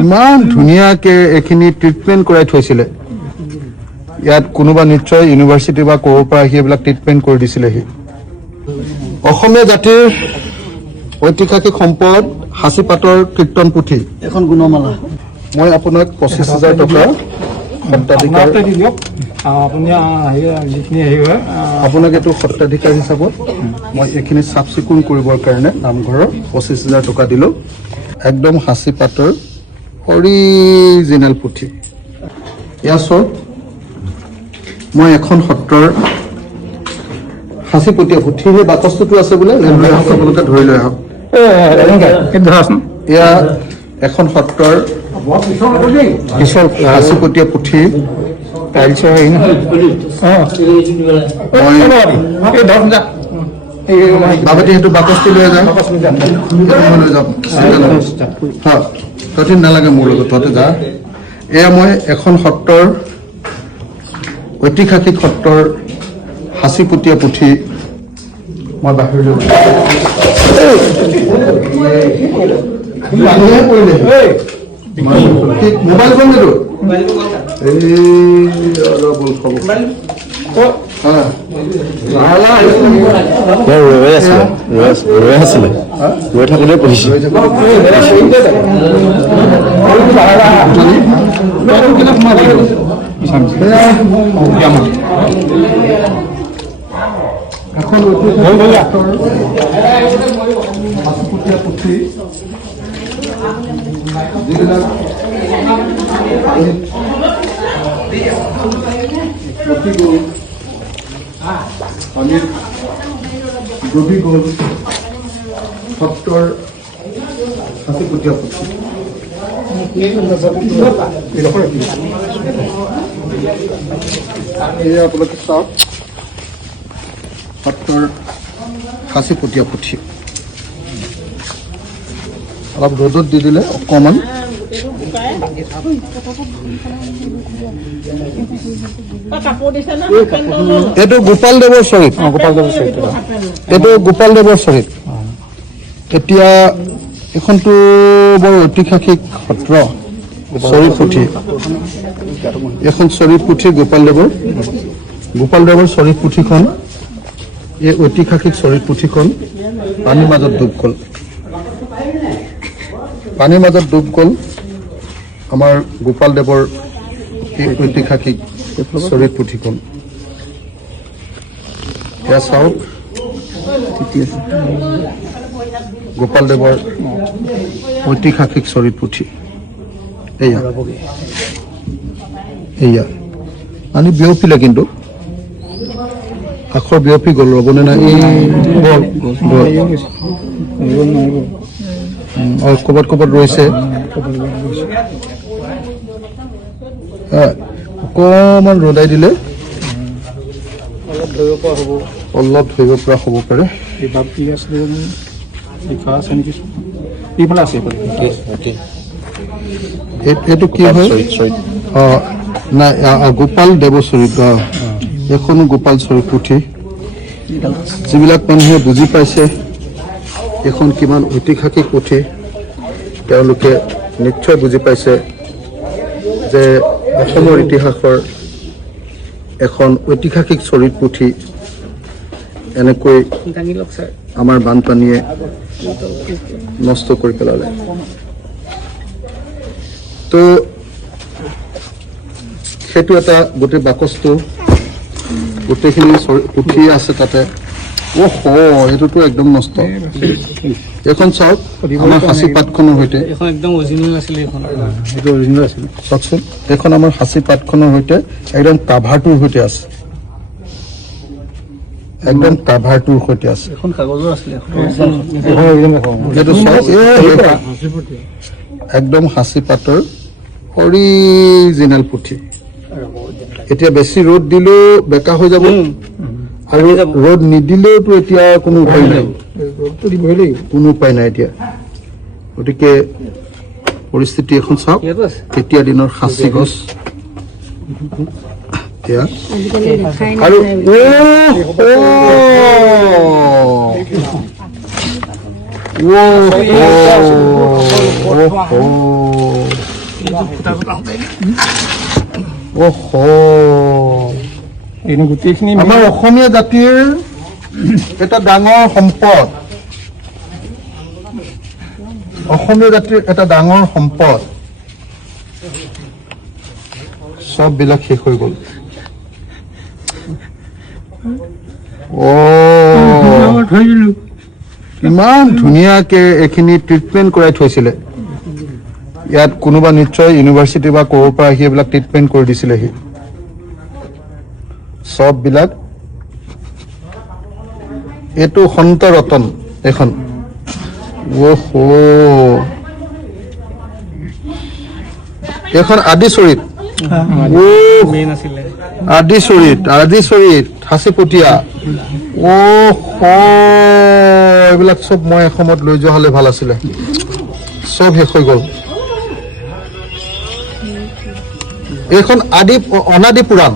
ইমান ধুনীয়াকে এইখিনি ট্ৰিটমেণ্ট কৰাই থৈছিলে ইয়াত কোনোবা নিশ্চয় ইউনিভাৰ্চিটি বা ক'ৰ পৰা আহি এইবিলাক ট্ৰিটমেণ্ট কৰি দিছিলেহি অসমীয়া জাতিৰ ঐতিহাসিক সম্পদ সাঁচিপাতৰ কীৰ্তন পুথি এখন গুণমালা মই আপোনাক 25,000 টকা সত্ৰাধিকাৰ আপোনাক এইটো সত্ৰাধিকাৰ হিচাপত মই এইখিনি চাফ চিকুণ কৰিবৰ কাৰণে নামঘৰৰ 25,000 টকা দিলোঁ একদম সাঁচিপাতৰ অৰিজিনেল পুথি এয়া চব মই এখন সত্ৰৰ সাঁচিপতীয়া পুথি সেই বাকচটোতো আছে বোলে সকলোকে ধৰি লৈ আহক এয়া এখন সত্ৰৰ পিছল সাঁচিপতীয়া পুথি বাবাটি সেইটো বাকচটো লৈ যাওঁ লৈ যাম তহঁতি নালাগে মোৰ লগত তহঁতে যা এয়া মই এখন সত্ৰৰ ঐতিহাসিক সত্ৰৰ সাঁচিপতীয়া পুথি মই বাহিৰলৈ মোবাইল ফোন দিলো ৰৈ থাকোঁতে পঢ়িছোঁ এখন পুথি যিবিলাক পানীত ডুবি গ'ল সত্ৰৰ সাঁচিপতীয়া পুথি এয়া আপোনালোকে চাওক সত্ৰৰ সাঁচিপতীয়া পুথি অলপ ৰ'দত দি দিলে অকণমান এইটো গোপালদেৱৰ চৰিত এইটো গোপালদেৱৰ চৰিত এতিয়া এইখনতো বৰ ঐতিহাসিক সত্ৰ চৰিত পুথি এখন চৰিত পুথি গোপালদেৱৰ চৰিত পুথিখন এই ঐতিহাসিক চৰিত পুথিখন পানীৰ মাজত ডুব গ'ল আমাৰ গোপালদেৱৰ এই ঐতিহাসিক চৰিত পুথিখন এয়া চাওক গোপালদেৱৰ ঐতিহাসিক চৰিত পুথি এয়া মানে বিয়পিলে কিন্তু আখৰ বিয়পি গ'ল ৰ'বনে নাই ক'ৰবাত ৰৈছে অকণমান ৰ'দাই দিলে অলপ ধৰিব পৰা হ'ব পাৰে এইটো কি হয় নাই গোপালদেৱৰ চৰিত এইখনো গোপাল চৰিত পুথি যিবিলাক মানুহে বুজি পাইছে এইখন কিমান ঐতিহাসিক পুথি তেওঁলোকে নিশ্চয় বুজি পাইছে যে অসমৰ ইতিহাসৰ এখন ঐতিহাসিক চৰিত পুথি এনেকৈ আমাৰ বানপানীয়ে নষ্ট কৰি পেলালে তো সেইটো এটা গোটেই বাকচটো গোটেইখিনি পুথি আছে তাতে সেইটোতো একদম নষ্ট এখন চাওক আমাৰ সাঁচি পাতখনৰ সৈতে চাওকচোন এইখন আমাৰ সাঁচি পাতখনৰ সৈতে একদম কাভাৰটোৰ সৈতে আছে একদম কাভাৰটোৰ সৈতে আছে এইটো চাওক একদম সাঁচি পাতৰ অৰিজিনেল পুথি এতিয়া বেছি ৰ'দ দিলেও বেকা হৈ যাব আৰু ৰ'দ নিদিলেওতো এতিয়া কোনো উপায় নাই এতিয়া গতিকে পৰিস্থিতি এখন চাওক তেতিয়া দিনৰ সাঁচি গছ আৰু আমাৰ অসমীয়া জাতিৰ এটা ডাঙৰ সম্পদ, অসমীয়া জাতিৰ এটা ডাঙৰ সম্পদ সববিলাক শেষ হৈ গ'ল। ইমান ধুনীয়াকে এইখিনি ট্ৰিটমেণ্ট কৰাই থৈছিলে। ইয়াত কোনোবা নিশ্চয় ইউনিভাৰ্চিটি বা ক'ৰ পৰা আহি এইবিলাক ট্ৰিটমেণ্ট কৰি দিছিলেহি। সববিলাক এইটো সন্ত ৰতন এখন। এইখন আদিচৰিত, আদিচৰিত হাঁচিপতীয়া। এইবিলাক চব মই এসময়ত লৈ যোৱা হলে ভাল আছিলে, চব শেষ হৈ গ'ল। এইখন অনাদি পুৰাণ,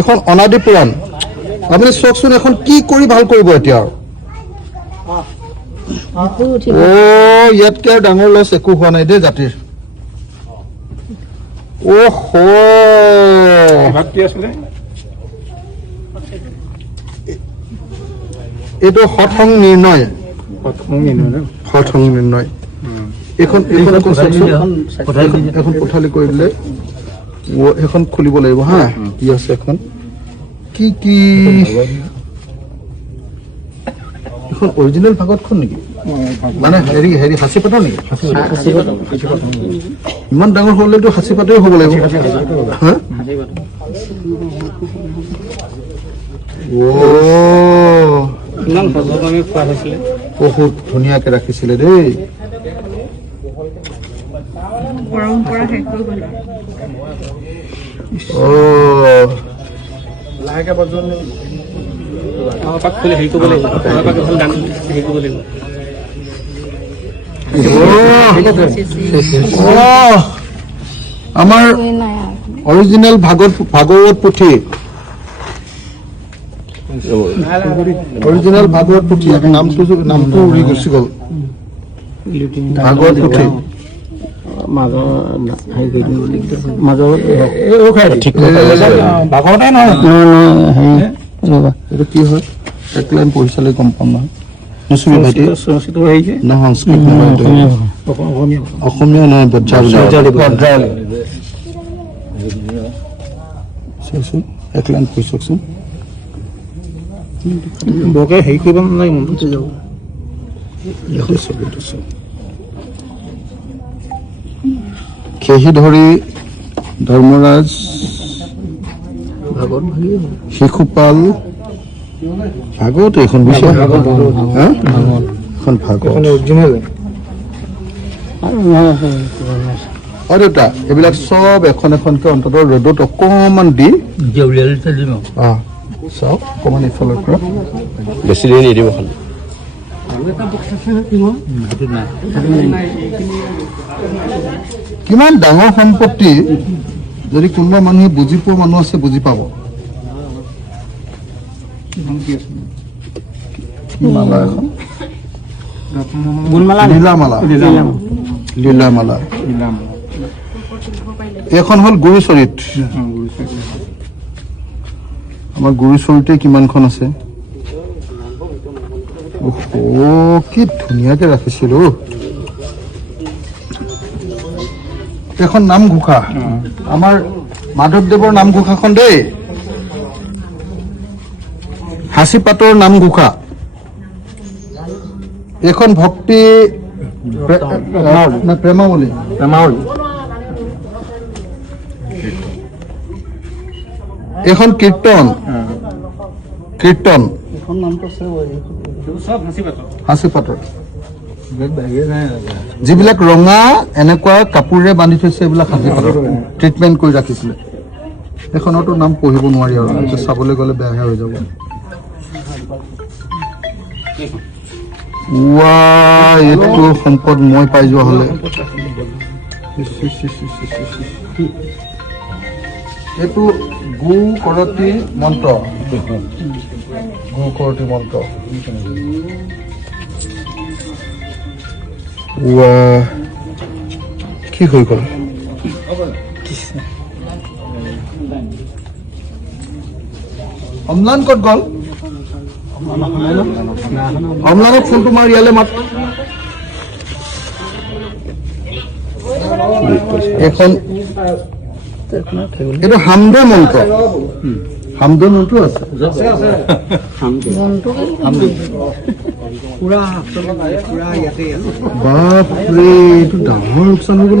এখন অনাদি পুৰাণ। আপুনি চাওকচোন এখন কি কৰি ভাল কৰিব এতিয়া। ইয়াতকে আৰু ডাঙৰ লছ একো হোৱা নাই দেই জাতিৰ। এইটো সৎসং নিৰ্ণয়, সৎসং নিৰ্ণয়। এইখন কোঠালি কৰি দিলে এখন খুলিব লাগিব হা। কি আছে এখন, কি কি এখন অৰিজিনেল ভাগতখন নেকি? মানে হেৰি সাঁচিপাতৰ নেকি? ইমান ডাঙৰ হলেতো সাঁচিপাতৰে হ'ব লাগিব। বহুত ধুনীয়াকে ৰাখিছিলে দেই। আমাৰ অৰিজিনেল ভাগৱত পুথি, অৰিজিনেল ভাগৱত পুথি। নামটো উৰি গুচি গ'ল। ভাগৱত পুথি এইটো কি হয়? এক লাইন পঢ়ি চালে গম পাম নহয়। অসমীয়া নহয়, চাওকচোন এক লাইন পঢ়ি চাওকচোন। বৰকে হেৰি কৰিব নালাগে, মনটো যাব। খেহি ধৰি ধৰ্মৰাজ শিশুপাল ভাগৱত। এইখন বিশেষ এখন ভাগৱত দেউতা। এইবিলাক চব এখন এখনকে অন্তত ৰ'দত অকমান দি চাওক, অকমান এইফালৰ পৰা বেছি দেৰি নিদিব খালি। কিমান ডাঙৰ সম্পত্তি, যদি কোনোবা মানুহে বুজি পোৱা মানুহ আছে বুজি পাব। মালা এখন, লীলামালা। এইখন হ'ল গুৰুচৰিত। আমাৰ গুৰুচৰিতে কিমানখন আছে। কি ধুনীয়াকে ৰাখিছিল। এখন নামঘোষা, আমাৰ মাধৱদেৱৰ নামঘোষাখন দেই। হাঁচিপাতৰ নামঘোষা। এইখন ভক্তি প্ৰেমাৱলী। এইখন কীৰ্তন, হাঁচিপাতৰ। যিবিলাক ৰঙা এনেকুৱা কাপোৰেৰে বান্ধি থৈছে, এইবিলাক হাঁচিপাতৰ ট্ৰিটমেণ্ট কৰি ৰাখিছিলে। এইখনতো নাম পঢ়িব নোৱাৰি আৰু চাবলৈ গ'লে বেয়াহে হৈ যাব। এইটো সম্পদ মই পাই যোৱা হলে। এইটো গো কৰতি মন্ত্ৰ, গো কৰতি মন্ত্ৰ। কি হৈ গ'ল? অম্লান ক'ত গ'ল? অম্লানক ফোনটো মাৰ ইয়ালৈ মাত। এখন এইটো হামদে মন্ত্ৰ, হামদে মন্ত্ৰ আছে। বাপৰে, এইটো ডাঙৰ লোকচান হৈ গ'ল।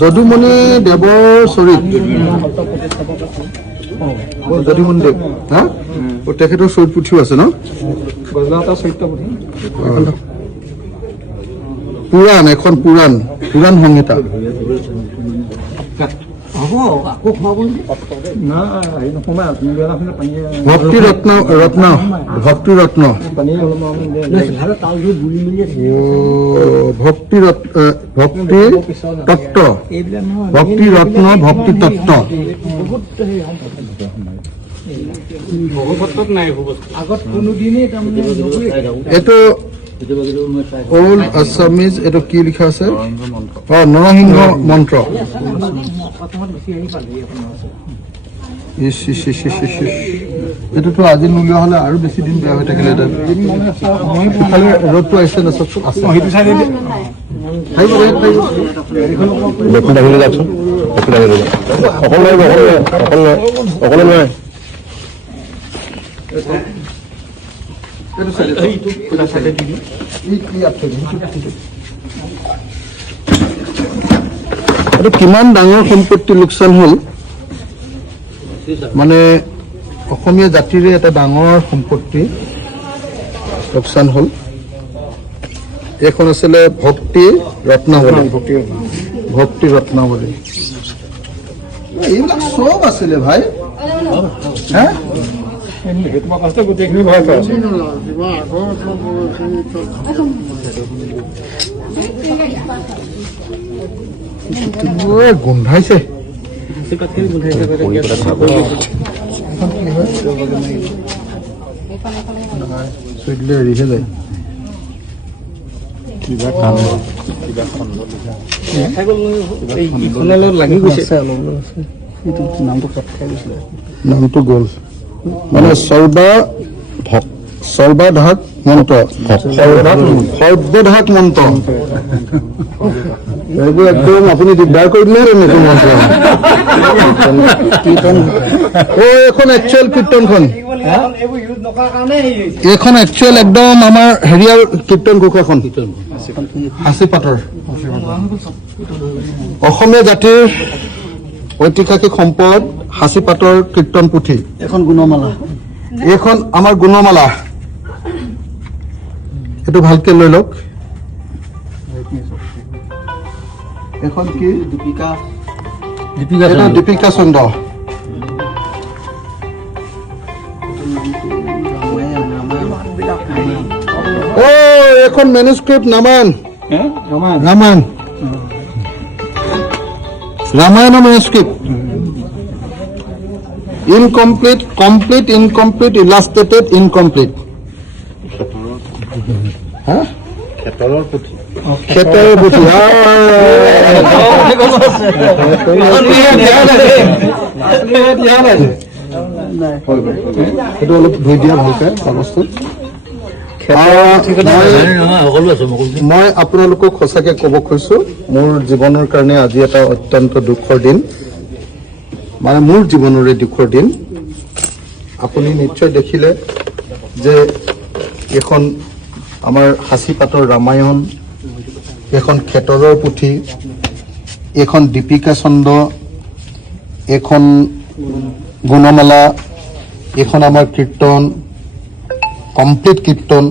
যদুমণি দেৱৰ চৰিত, যদুমণি দেৱ, হা? তেখেতৰ চৰিত পুথিও আছে ন? পুৰাণ, এখন পুৰাণ, পুৰাণ সংহিতা। ভক্তি ৰত্ন, ভক্তি ৰত্ন, ভক্তি তত্ত্ব, ভক্তি ৰত্ন, ভক্তি তত্ত্ব। এইটো অল্ড আছামিজ, এইটো কি লিখা আছে? নৰসিংহ মন্ত্ৰ। এইটোতো আজি নোলোৱা হলে আৰু বেছি দিন বেয়া হৈ থাকিলে। ইফালে ৰ'দটো আহিছে না, চবচোন আছে। অকলে নহয়। এইটো কিমান ডাঙৰ সম্পত্তি লোকচান হ'ল, মানে অসমীয়া জাতিৰে এটা ডাঙৰ সম্পত্তি লোকচান হ'ল। এইখন আছিলে ভক্তি ৰত্নাৱলী, ভক্তি ৰত্নাৱলী। এইবিলাক চব আছিলে ভাই, হা? গোন্ধাইছে। এৰিহে যায়। নামটো গ'ল মানে সৰ্বাধাক মন্ত্ৰ, সৰ্বধাক মন্ত্ৰ। এইবোৰ একদম আপুনি দিগদাৰ কৰি দিলে নতুন মন্ত্ৰ। এইখন একচুৱেল কীৰ্তনখন, এইখন একচুৱেল একদম আমাৰ হেৰিয়াৰ কীৰ্তন ঘোষাখন, সাঁচিপাতৰ। অসমীয়া জাতিৰ ঐতিহাসিক সম্পদ সাঁচিপাতৰ কীৰ্তন পুথি। এখন গুণমালা, এইখন আমাৰ গুণমালা। এইটো ভালকে লৈ লওক। এখন কি? দীপিকা চন্দ্ৰ। এখন মেনুস্ক্ৰিপ্ট ৰামায়ণ, ৰামায়ণৰ manuscript. Incomplete, complete, incomplete, illustrated, incomplete. খেতৰৰ পুথি, সেইটো অলপ ধুই দিয়া ভালকে কাগজটো। মই আপোনালোকক সঁচাকে ক'ব খুজিছো, মোৰ জীৱনৰ কাৰণে আজি এটা অত্যন্ত দুখৰ দিন, মানে মোৰ জীৱনৰে দুখৰ দিন। আপুনি নিশ্চয় দেখিলে যে এখন আমাৰ সাঁচিপাতৰ ৰামায়ণ, এখন খেতৰৰ পুথি, এখন দীপিকা চন্দ্ৰ, এখন গুণমালা, এখন আমাৰ কীৰ্তন, কমপ্লিট কীৰ্তন।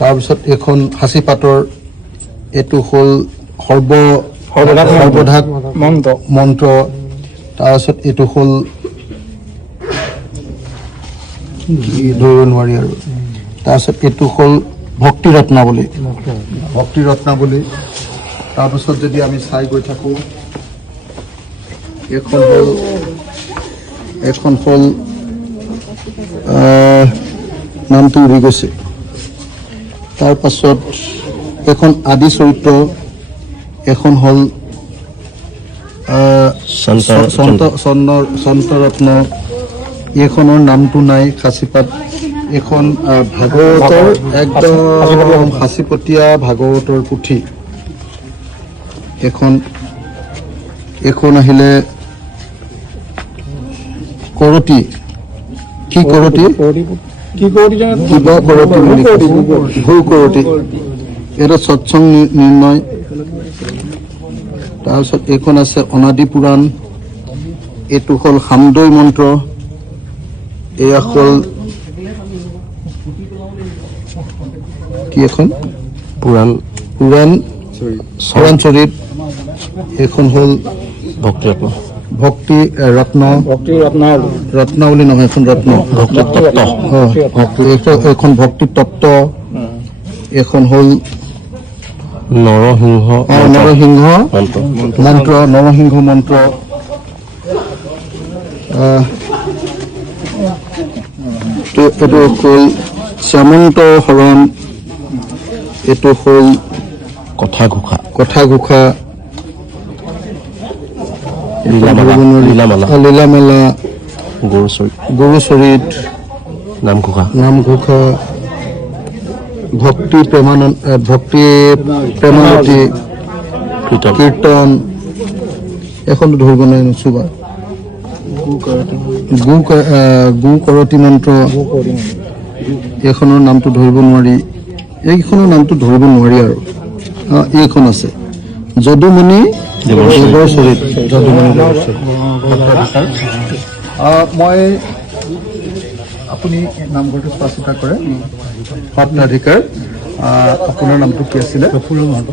তাৰপিছত এখন সাঁচিপাতৰ, এইটো হ'ল সৰ্বধাক মন্ত্ৰ। তাৰপিছত এইটো হ'ল ধৰিব নোৱাৰি আৰু। তাৰপিছত এইটো হ'ল ভক্তি ৰত্নাৱলী, ভক্তি ৰত্নাৱলী। তাৰপিছত যদি আমি চাই গৈ থাকোঁ, এখন হ'ল নামটো উৰি গৈছে। তাৰ পাছত এখন আদি চৰিত্ৰ, এখন হ'ল চন্তৰত্ন, এইখনৰ নামটো নাই। সাঁচিপাত এখন ভাগৱতৰ একদম সাঁচিপতীয়া ভাগৱতৰ পুথি। এখন আহিলে কৰতি, কি কৰতি, কিবা কৰতি বুলি কয়, ভূ কৰতি, এটা সৎসং নিৰ্ণয়। তাৰপিছত এইখন আছে অনাদি পুৰাণ, এইটো হ'ল হামদৈ মন্ত্ৰ, এয়া হ'ল কি এখন পুৰাণ চৰিত, এইখন হ'ল ভক্তি ৰত্নাৱলী নহয়, এখন ৰত্ন, এইখন ভক্তি তত্ত্ব, এইখন হ'ল নৰসিংহ মন্ত্ৰ। এইটো হ'ল শ্যামন্ত হৰণ, এইটো হ'ল কথা ঘোষা, লীলামেলা, গুৰুচৰিত, নামঘোষা, ভক্তি প্ৰেমানতি, কীৰ্তন, এখনতো ধৰিব নাই নুচুবা, গু কৰতি মন্ত্ৰ, এইখনৰ নামটো ধৰিব নোৱাৰি, এইখনৰ নামটো ধৰিব নোৱাৰি আৰু এইখন আছে যদুমণি দেৱৰ চৰিত, মই আপুনি নামঘৰটো চোৱা চিতা কৰে, সত্ৰাধিকাৰ। আপোনাৰ নামটো কি আছিলে? প্ৰফুল্ল মহন্ত।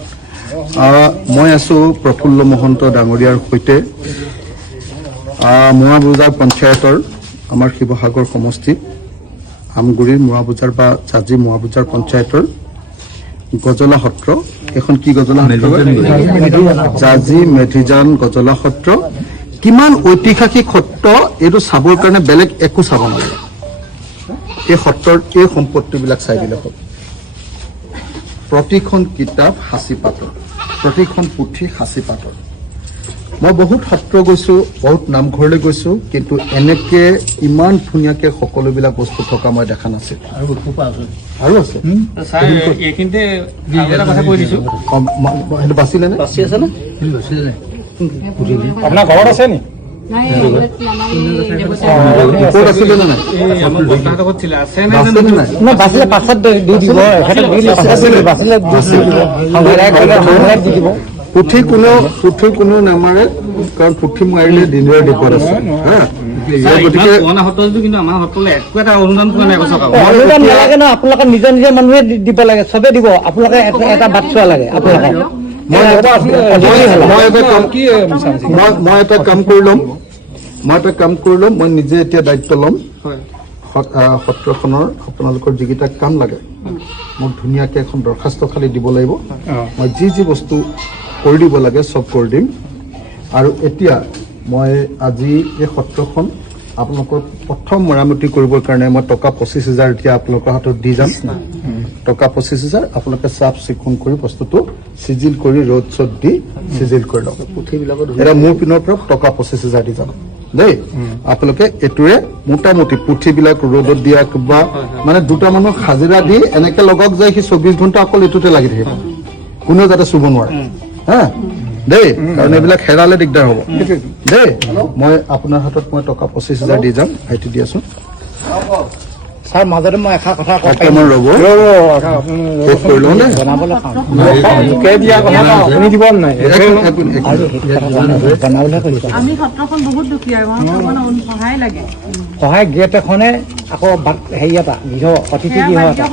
মই আছো প্ৰফুল্ল মহন্ত ডাঙৰীয়াৰ সৈতে মোৱাবজাৰ পঞ্চায়তৰ, আমাৰ শিৱসাগৰ সমষ্টি আমগুৰিৰ মোৱাবজাৰ বা জাজি মোৱাবজাৰ পঞ্চায়তৰ গজলা সত্ৰ। এখন কি গজলা সত্ৰ? জাজি মেধিজান গজলা সত্ৰ। কিমান ঐতিহাসিক সত্ৰ, এইটো চাবৰ কাৰণে বেলেগ একো চাব নালাগে, এই সত্ৰৰ এই সম্পত্তিবিলাক চাই দিলে হ'ল। প্ৰতিখন কিতাপ সাঁচিপাতৰ, প্ৰতিখন পুথি সাঁচিপাতৰ। মই বহুত সত্ৰ গৈছো, বহুত নামঘৰলৈ গৈছো, কিন্তু এনেকে ইমান ধুনীয়াকে সকলোবিলাক বস্তু থকা মই দেখা নাছিলো। আৰু আছে বাচিলে নে? আপোনাৰ ঘৰত আছে নি? ক'ত আছিলে নে নাই? পুথি কোনেও নামাৰে, কাৰণ পুথি মাৰিলে দিনৰে বিপদ আছে। গতিকে নালাগে ন, আপোনালোকে নিজৰ নিজৰ মানুহে দিব লাগে, চবে দিব, আপোনালোকে এটা বাট চোৱা লাগে। আপোনালোকে মই এটা কাম কৰি ল'ম, মই নিজে এতিয়া দায়িত্ব ল'ম। সত্ৰখনৰ আপোনালোকৰ যিকেইটা কাম লাগে মোক ধুনীয়াকে এখন দৰখাস্ত খালি দিব লাগিব। মই যি বস্তু কৰি দিব লাগে চব কৰি দিম। আৰু এতিয়া মই আজি এই সত্ৰখন আপোনালোকৰ প্ৰথম মেৰামতি কৰিবৰ কাৰণে মই টকা 25,000 এতিয়া আপোনালোকৰ হাতত দি যাম। টকা 25,000 আপোনালোকে চাফ চিকুণ কৰি বস্তুটো চিজিল কৰি ৰ'দ চ'দ দি চিজিল কৰি লওক। এটা মোৰ পিনৰ পৰা টকা 25,000 দি যাম দেই। আপোনালোকে এইটোৰে মোটামুটি পুথিবিলাক ৰ'দত দিয়া কিবা মানে দুটা মানুহ হাজিৰা দি এনেকে লগক যায়, সি 24 ঘণ্টা অকল এইটোতে লাগি থাকিব, কোনেও যাতে চুব নোৱাৰে হা দেই, কাৰণ এইবিলাক হেৰালে দিগদাৰ হ'ব দেই। মই আপোনাৰ হাতত মই টকা 25,000 দি যাম, সেইটো দিয়াচোন। ছাৰ মাজতে মই এষাৰ কথা মই ৰ'ব শেষ কৰি লওঁ দেই। আমি সত্ৰখন বহুত দুখীয়া, সহায় লাগে। সহায় গেট এখনে, আকৌ হেৰি এটা গৃহ অতিথি গৃহ এটা,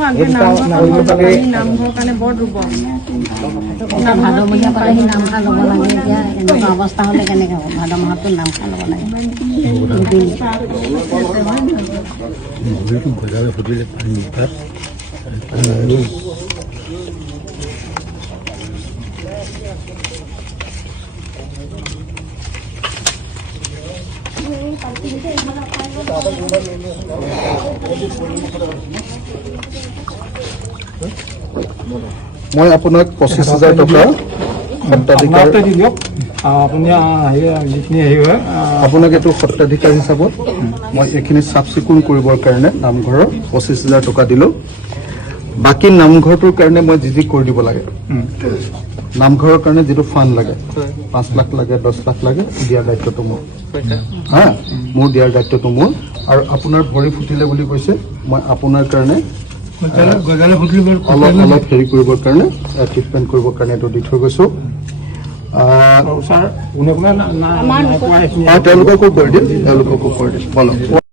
নামঘৰৰ কাৰণে বৰ দুৰ্বল। ভাদমহীয়া পালে সি নামষাৰ ল'ব লাগে। এতিয়া এনেকুৱা অৱস্থা হ'লে কেনেকৈ হ'ব? ভাদ মাহতো নামষাৰ ল'ব লাগে। মই আপোনাক 25,000 টকা সত্ৰাধিকাৰ আপুনি যিখিনি হেৰি হয় আপোনাক এইটো সত্ৰাধিকাৰ হিচাপত মই এইখিনি চাফ চিকুণ কৰিবৰ কাৰণে নামঘৰৰ 25,000 টকা দিলোঁ। বাকী নামঘৰটোৰ কাৰণে মই যি কৰি দিব লাগে, নামঘৰৰ কাৰণে যিটো ফাণ্ড লাগে 5 লাখ লাগে 10 লাখ লাগে দিয়াৰ দায়িত্বটো মোৰ, হা মোৰ দিয়াৰ দায়িত্বটো মোৰ। আৰু আপোনাৰ ভৰি ফুটিলে বুলি কৈছে, মই আপোনাৰ কাৰণে অলপ অলপ হেৰি কৰিবৰ কাৰণে ট্ৰিটমেণ্ট কৰিবৰ কাৰণে এইটো দি থৈ গৈছোঁ। ছাৰ কোনে কোনে নাই পোৱা সেইখিনি তেওঁলোককো কৰি দিম, তেওঁলোককো কৰি দিম। বলক।